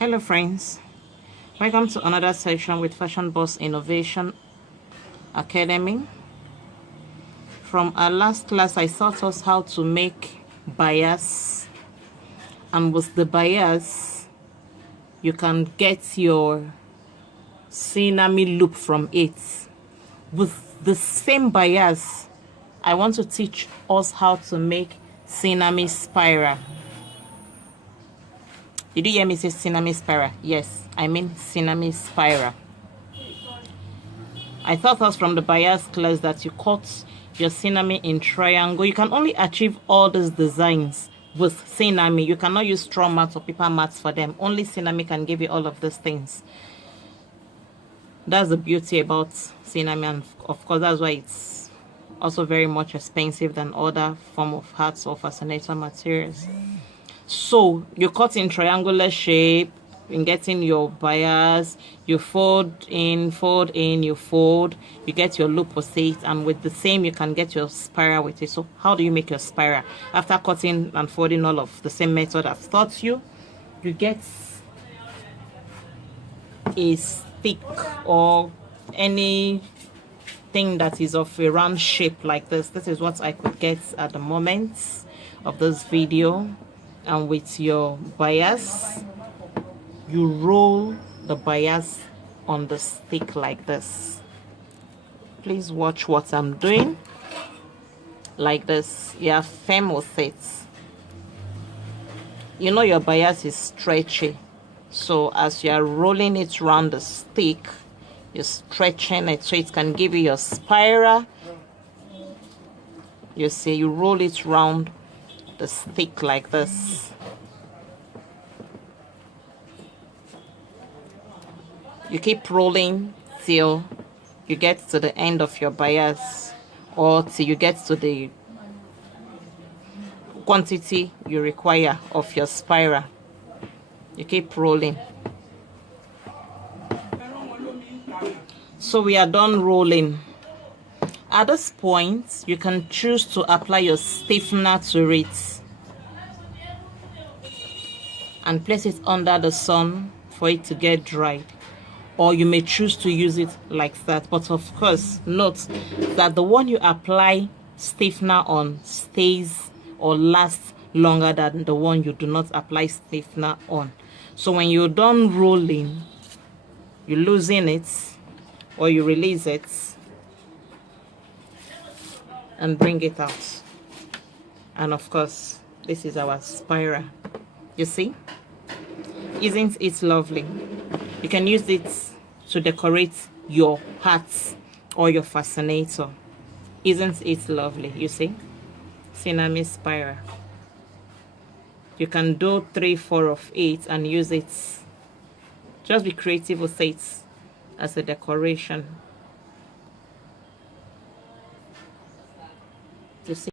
Hello friends, welcome to another session with Fashion Boss Innovation Academy. From our last class, I taught us how to make bias, and with the bias you can get your sinamay loop from it. With the same bias, I want to teach us how to make sinamay spiral. Did you hear me say sinamay spiral? Yes, I mean sinamay spiral. I taught us from the bias class that you cut your sinamay in triangle. You can only achieve all these designs with sinamay. You cannot use straw mats or paper mats for them. Only sinamay can give you all of these things. That's the beauty about sinamay, and of course that's why it's also very much expensive than other form of hats or fascinator materials. So you cut in triangular shape in getting your bias, you fold in, you fold, you get your loop with it, and with the same you can get your spiral with it. So how do you make your spiral? After cutting and folding all of the same method I've taught you, you get a stick or anything that is of a round shape like this. This is what I could get at the moment of this video. And with your bias, you roll the bias on the stick like this. Please watch what I'm doing. Like this. You are firm with it. You know your bias is stretchy, so as you are rolling it around the stick, you're stretching it so it can give you your spiral. You see, you roll it round the stick like this. You keep rolling till you get to the end of your bias, or till you get to the quantity you require of your spiral. You keep rolling. So we are done rolling. At this point, you can choose to apply your stiffener to it and place it under the sun for it to get dried, or you may choose to use it like that. But of course, note that the one you apply stiffener on stays or lasts longer than the one you do not apply stiffener on. So when you're done rolling, you loosen it or you release it and bring it out. And of course, this is our spiral. You see? Isn't it lovely? You can use it to decorate your hats or your fascinator. Isn't it lovely? You see? Sinamay spiral. You can do 3, 4 of it and use it. Just be creative with it as a decoration. You see?